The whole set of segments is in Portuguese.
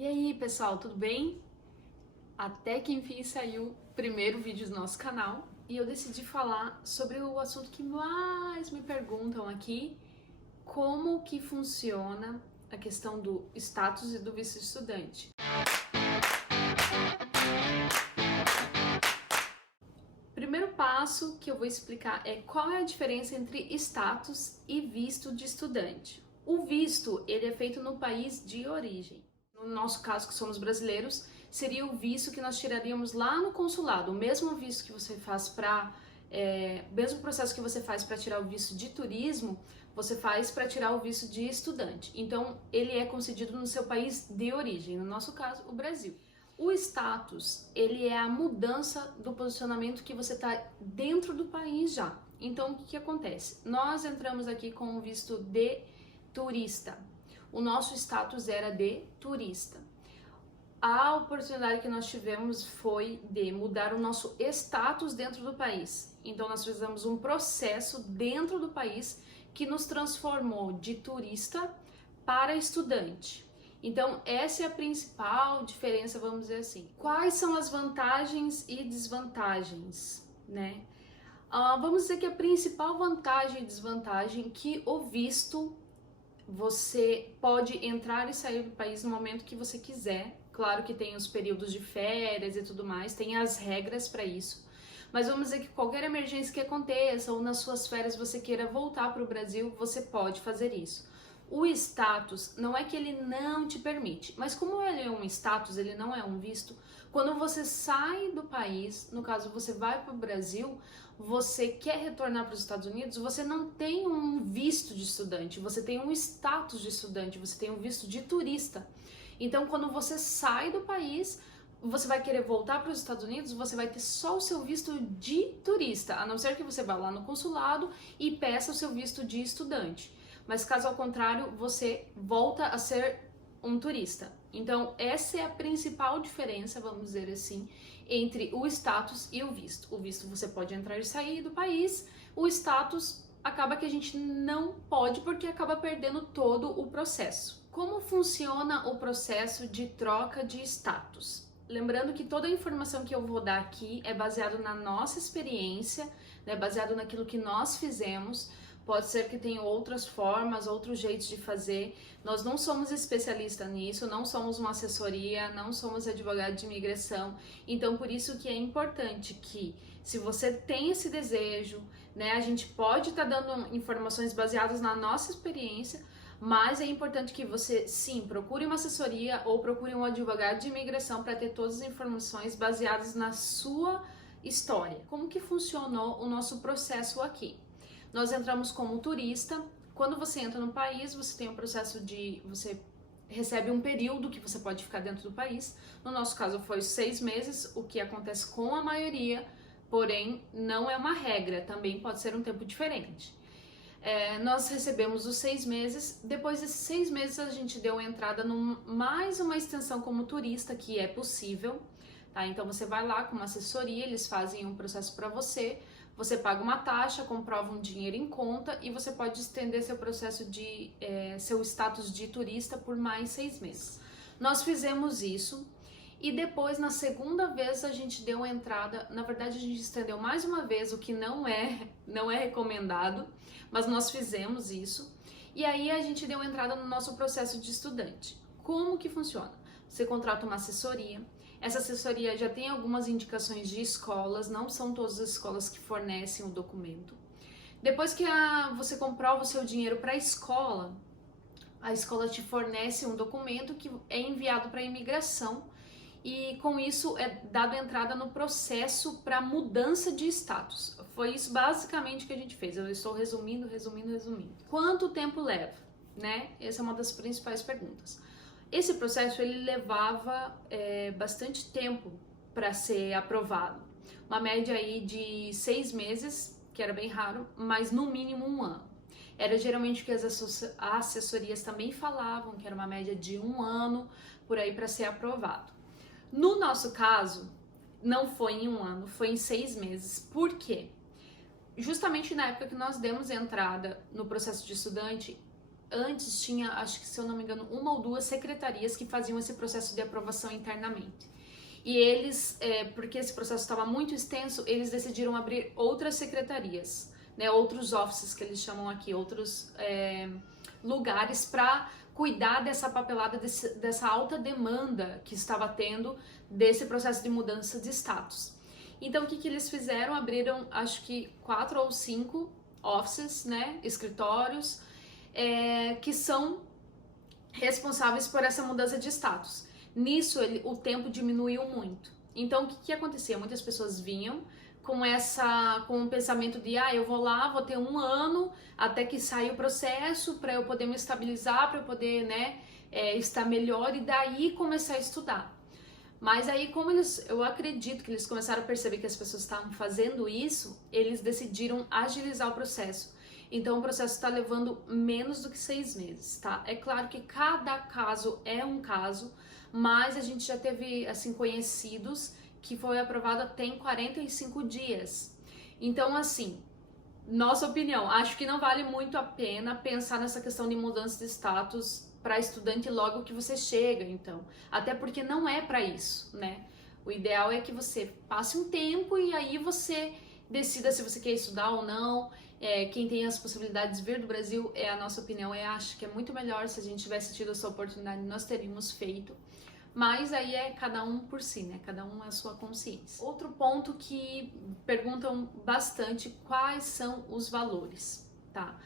E aí, pessoal, tudo bem? Até que enfim saiu o primeiro vídeo do nosso canal e eu decidi falar sobre o assunto que mais me perguntam aqui, como que funciona a questão do status e do visto de estudante. Primeiro passo que eu vou explicar é qual é a diferença entre status e visto de estudante. O visto, ele é feito no país de origem. No nosso caso, que somos brasileiros, seria o visto que nós tiraríamos lá no consulado. O mesmo visto que você faz para... mesmo processo que você faz para tirar o visto de turismo, você faz para tirar o visto de estudante. Então, ele é concedido no seu país de origem, no nosso caso, o Brasil. O status, ele é a mudança do posicionamento que você está dentro do país já. Então, o que acontece? Nós entramos aqui com o visto de turista. O nosso status era de turista. A oportunidade que nós tivemos foi de mudar o nosso status dentro do país. Então, nós fizemos um processo dentro do país que nos transformou de turista para estudante. Então, essa é a principal diferença, vamos dizer assim. Quais são as vantagens e desvantagens, né? Vamos dizer que a principal vantagem e desvantagem é que o visto, você pode entrar e sair do país no momento que você quiser. Claro que tem os períodos de férias e tudo mais, tem as regras para isso. Mas vamos dizer que qualquer emergência que aconteça ou nas suas férias você queira voltar para o Brasil, você pode fazer isso. O status não é que ele não te permite, mas como ele é um status, ele não é um visto, quando você sai do país, no caso você vai para o Brasil, você quer retornar para os Estados Unidos, você não tem um visto de estudante, você tem um status de estudante, você tem um visto de turista. Então, quando você sai do país, você vai querer voltar para os Estados Unidos, você vai ter só o seu visto de turista, a não ser que você vá lá no consulado e peça o seu visto de estudante. Mas caso ao contrário, você volta a ser um turista. Então, essa é a principal diferença, vamos dizer assim, entre o status e o visto. O visto você pode entrar e sair do país, o status acaba que a gente não pode porque acaba perdendo todo o processo. Como funciona o processo de troca de status? Lembrando que toda a informação que eu vou dar aqui é baseado na nossa experiência, né, baseado naquilo que nós fizemos. Pode ser que tenha outras formas, outros jeitos de fazer. Nós não somos especialistas nisso, não somos uma assessoria, não somos advogado de imigração. Então, por isso que é importante que, se você tem esse desejo, né, a gente pode estar dando informações baseadas na nossa experiência, mas é importante que você, sim, procure uma assessoria ou procure um advogado de imigração para ter todas as informações baseadas na sua história. Como que funcionou o nosso processo aqui? Nós entramos como turista. Quando você entra no país, você tem um processo de... você recebe um período que você pode ficar dentro do país. No nosso caso foi 6 meses, o que acontece com a maioria, porém não é uma regra, também pode ser um tempo diferente. Nós recebemos os 6 meses, depois desses 6 meses a gente deu entrada mais uma extensão como turista, que é possível, tá? Então você vai lá com uma assessoria, eles fazem um processo para você, você paga uma taxa, comprova um dinheiro em conta e você pode estender seu processo de seu status de turista por mais 6 meses. Nós fizemos isso e depois, na segunda vez, a gente deu entrada. Na verdade, a gente estendeu mais uma vez, o que não é recomendado, mas nós fizemos isso. E aí a gente deu entrada no nosso processo de estudante. Como que funciona? Você contrata uma assessoria. Essa assessoria já tem algumas indicações de escolas, não são todas as escolas que fornecem o documento. Depois que você comprova o seu dinheiro para a escola te fornece um documento que é enviado para a imigração e com isso é dado entrada no processo para mudança de status. Foi isso basicamente que a gente fez. Eu estou resumindo. Quanto tempo leva, né? Essa é uma das principais perguntas. Esse processo ele levava bastante tempo para ser aprovado. Uma média aí de 6 meses, que era bem raro, mas no mínimo 1 ano. Era geralmente o que as assessorias também falavam, que era uma média de 1 ano por aí para ser aprovado. No nosso caso, não foi em 1 ano, foi em 6 meses. Por quê? Justamente na época que nós demos entrada no processo de estudante, antes tinha, acho que se eu não me engano, uma ou duas secretarias que faziam esse processo de aprovação internamente. E eles, porque esse processo estava muito extenso, eles decidiram abrir outras secretarias, né, outros offices que eles chamam aqui, outros lugares para cuidar dessa papelada, dessa alta demanda que estava tendo desse processo de mudança de status. Então, o que eles fizeram? Abriram, acho que 4 ou 5 offices, né, escritórios, que são responsáveis por essa mudança de status. Nisso, o tempo diminuiu muito. Então, o que acontecia? Muitas pessoas vinham com um pensamento de, eu vou lá, vou ter 1 ano até que saia o processo para eu poder me estabilizar, para eu poder, né, estar melhor e daí começar a estudar. Mas aí, como eu acredito que eles começaram a perceber que as pessoas estavam fazendo isso, eles decidiram agilizar o processo. Então, o processo está levando menos do que 6 meses, tá? É claro que cada caso é um caso, mas a gente já teve, assim, conhecidos que foi aprovado até em 45 dias. Então, assim, nossa opinião, acho que não vale muito a pena pensar nessa questão de mudança de status para estudante logo que você chega, então. Até porque não é para isso, né? O ideal é que você passe um tempo e aí você decida se você quer estudar ou não. Quem tem as possibilidades de vir do Brasil, a nossa opinião acho que é muito melhor. Se a gente tivesse tido essa oportunidade, nós teríamos feito. Mas aí é cada um por si, né? Cada um a sua consciência. Outro ponto que perguntam bastante, quais são os valores, tá?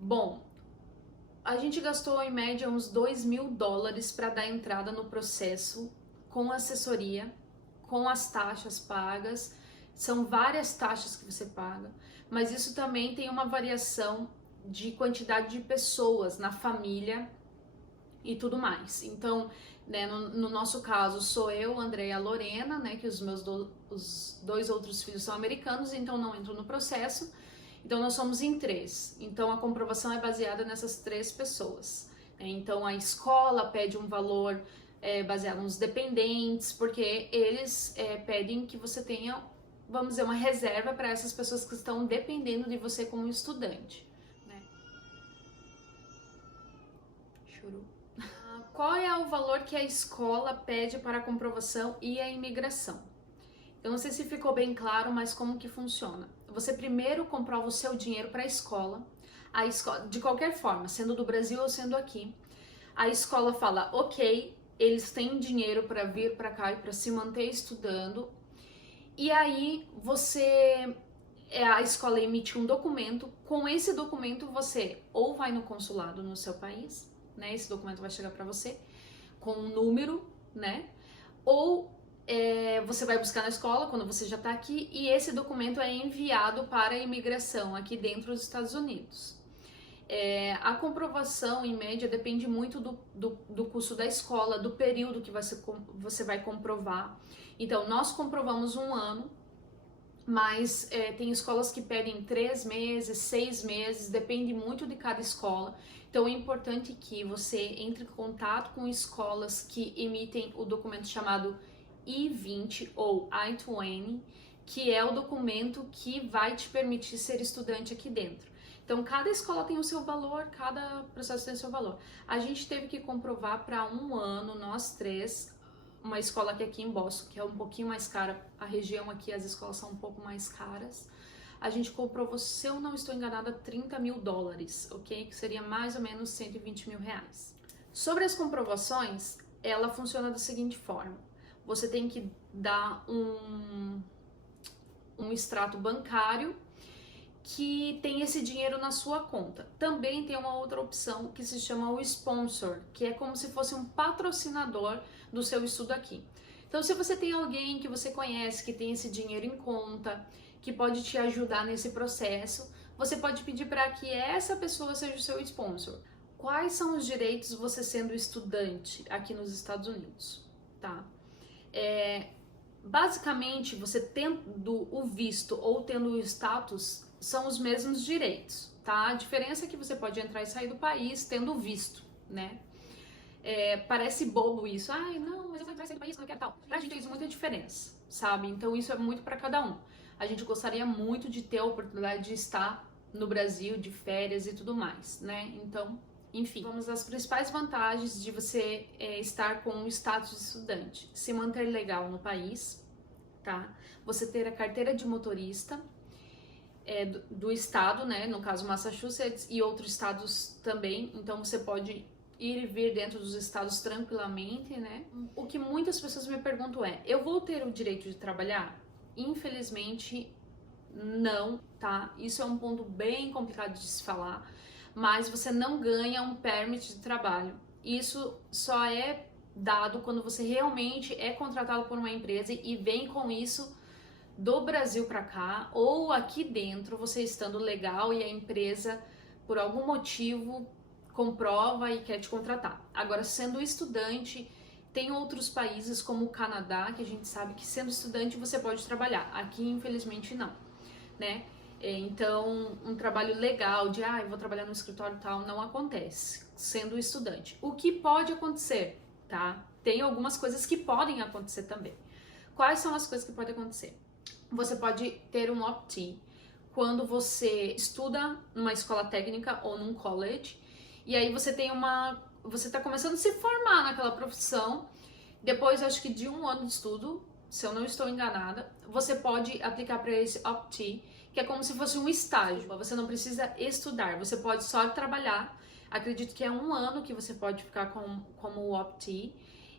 Bom, a gente gastou em média uns $2.000 para dar entrada no processo, com assessoria, com as taxas pagas. São várias taxas que você paga, mas isso também tem uma variação de quantidade de pessoas na família e tudo mais. Então, né, no nosso caso, sou eu, André e a Lorena, né, que os meus os 2 outros filhos são americanos, então não entro no processo. Então, nós somos em 3. Então, a comprovação é baseada nessas 3 pessoas. Então, a escola pede um valor baseado nos dependentes, porque eles pedem que você tenha, vamos dizer, uma reserva para essas pessoas que estão dependendo de você como estudante. Né? Churu. Qual é o valor que a escola pede para a comprovação e a imigração? Eu não sei se ficou bem claro, mas como que funciona? Você primeiro comprova o seu dinheiro para a escola, de qualquer forma, sendo do Brasil ou sendo aqui. A escola fala, ok, eles têm dinheiro para vir para cá e para se manter estudando. E aí a escola emite um documento. Com esse documento você ou vai no consulado no seu país, né? Esse documento vai chegar para você com um número, né? Ou você vai buscar na escola quando você já está aqui e esse documento é enviado para a imigração aqui dentro dos Estados Unidos. A comprovação, em média, depende muito do curso da escola, do período que você vai comprovar. Então, nós comprovamos 1 ano, mas tem escolas que pedem 3 meses, 6 meses, depende muito de cada escola. Então, é importante que você entre em contato com escolas que emitem o documento chamado I-20 ou I-20, que é o documento que vai te permitir ser estudante aqui dentro. Então, cada escola tem o seu valor, cada processo tem o seu valor. A gente teve que comprovar para 1 ano, nós 3, uma escola aqui em Boston, que é um pouquinho mais cara, a região aqui, as escolas são um pouco mais caras. A gente comprovou, se eu não estou enganada, $30.000, ok? Que seria mais ou menos R$120 mil. Sobre as comprovações, ela funciona da seguinte forma. Você tem que dar um extrato bancário que tem esse dinheiro na sua conta. Também tem uma outra opção que se chama o sponsor, que é como se fosse um patrocinador do seu estudo aqui. Então, se você tem alguém que você conhece que tem esse dinheiro em conta, que pode te ajudar nesse processo, você pode pedir para que essa pessoa seja o seu sponsor. Quais são os direitos você sendo estudante aqui nos Estados Unidos? Tá? Basicamente, você tendo o visto ou tendo o status, são os mesmos direitos, tá? A diferença é que você pode entrar e sair do país tendo o visto, né? Parece bobo isso. Ai, não, mas eu vou entrar e sair do país, não quero tal. Pra gente faz muita diferença, sabe? Então isso é muito pra cada um. A gente gostaria muito de ter a oportunidade de estar no Brasil de férias e tudo mais, né? Então, enfim, vamos às principais vantagens de você estar com o status de estudante. Se manter legal no país, tá? Você ter a carteira de motorista do estado, né? No caso Massachusetts e outros estados também. Então você pode ir e vir dentro dos estados tranquilamente, né? O que muitas pessoas me perguntam é: eu vou ter o direito de trabalhar? Infelizmente, não, tá? Isso é um ponto bem complicado de se falar, mas você não ganha um permit de trabalho. Isso só é dado quando você realmente é contratado por uma empresa e vem com isso do Brasil para cá, ou aqui dentro, você estando legal e a empresa, por algum motivo, comprova e quer te contratar. Agora, sendo estudante, tem outros países como o Canadá, que a gente sabe que sendo estudante você pode trabalhar. Aqui, infelizmente, não, né? Então, um trabalho legal de, eu vou trabalhar no escritório e tal, não acontece sendo estudante. O que pode acontecer, tá? Tem algumas coisas que podem acontecer também. Quais são as coisas que podem acontecer? Você pode ter um opt-in quando você estuda numa escola técnica ou num college, e aí você está começando a se formar naquela profissão. Depois, acho que de um ano de estudo, se eu não estou enganada, você pode aplicar para esse opt-in, que é como se fosse um estágio. Você não precisa estudar, você pode só trabalhar. Acredito que é um ano que você pode ficar como opt-in,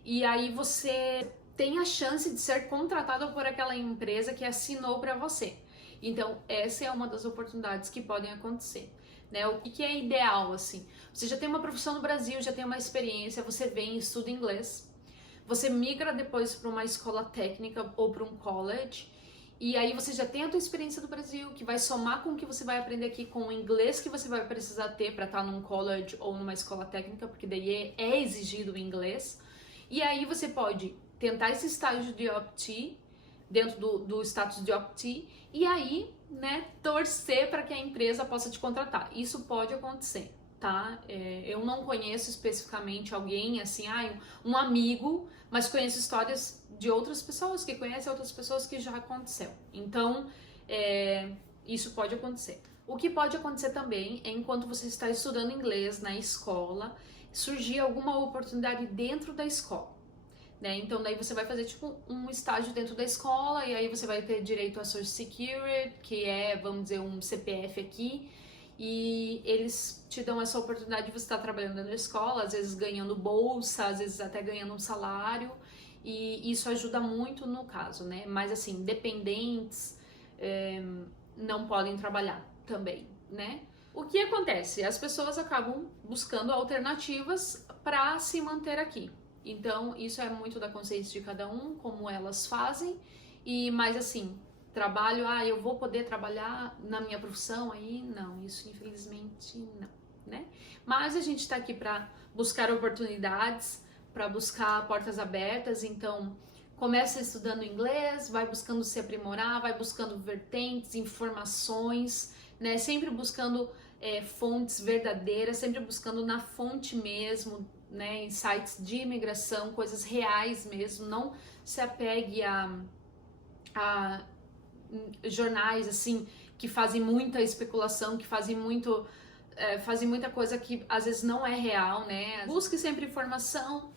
e aí você tem a chance de ser contratado por aquela empresa que assinou para você. Então, essa é uma das oportunidades que podem acontecer, né? O que é ideal, assim? Você já tem uma profissão no Brasil, já tem uma experiência, você vem e estuda inglês, você migra depois para uma escola técnica ou para um college, e aí você já tem a tua experiência do Brasil, que vai somar com o que você vai aprender aqui, com o inglês que você vai precisar ter para estar num college ou numa escola técnica, porque daí é exigido o inglês. E aí você pode tentar esse estágio de opt-in, dentro do status de opt-in, e aí, né, torcer para que a empresa possa te contratar. Isso pode acontecer, tá? Eu não conheço especificamente alguém, assim, um amigo, mas conheço histórias de outras pessoas que conhecem outras pessoas que já aconteceu. Então, isso pode acontecer. O que pode acontecer também é, enquanto você está estudando inglês na escola, surgir alguma oportunidade dentro da escola. Né? Então daí você vai fazer tipo um estágio dentro da escola, e aí você vai ter direito a Social Security, que é, vamos dizer, um CPF aqui, e eles te dão essa oportunidade de você estar trabalhando na escola, às vezes ganhando bolsa, às vezes até ganhando um salário, e isso ajuda muito no caso, né? Mas assim, dependentes não podem trabalhar também, né? O que acontece? As pessoas acabam buscando alternativas para se manter aqui. Então, isso é muito da consciência de cada um, como elas fazem. Mas assim, trabalho, eu vou poder trabalhar na minha profissão aí? Não, isso infelizmente não, né? Mas a gente tá aqui para buscar oportunidades, para buscar portas abertas. Então, começa estudando inglês, vai buscando se aprimorar, vai buscando vertentes, informações, né? Sempre buscando fontes verdadeiras, sempre buscando na fonte mesmo, né, em sites de imigração, coisas reais mesmo. Não se apegue a jornais assim que fazem muita especulação, que fazem muita coisa que às vezes não é real, né? Busque sempre informação,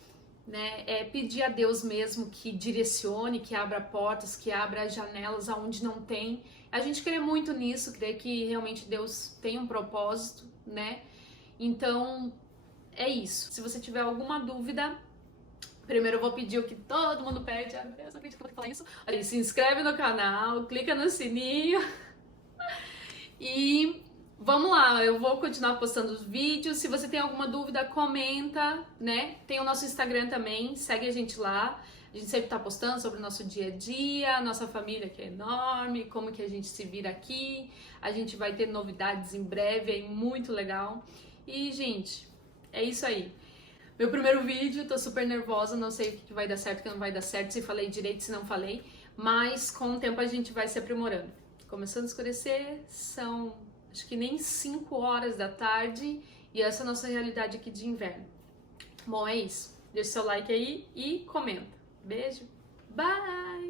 né? Pedir a Deus mesmo que direcione, que abra portas, que abra janelas aonde não tem. A gente crê muito nisso, crê que realmente Deus tem um propósito, né? Então, é isso. Se você tiver alguma dúvida, primeiro eu vou pedir o que todo mundo pede. Meu Deus, não acredito que eu vou falar isso. Olha, se inscreve no canal, clica no sininho e vamos lá, eu vou continuar postando os vídeos. Se você tem alguma dúvida, comenta, né? Tem o nosso Instagram também, segue a gente lá. A gente sempre tá postando sobre o nosso dia a dia, nossa família que é enorme, como que a gente se vira aqui. A gente vai ter novidades em breve, é muito legal. E, gente, é isso aí. Meu primeiro vídeo, tô super nervosa, não sei o que vai dar certo, o que não vai dar certo, se falei direito, se não falei, mas com o tempo a gente vai se aprimorando. Começando a escurecer, são acho que nem 5 horas da tarde, e essa é a nossa realidade aqui de inverno. Bom, é isso. Deixa seu like aí e comenta. Beijo, bye!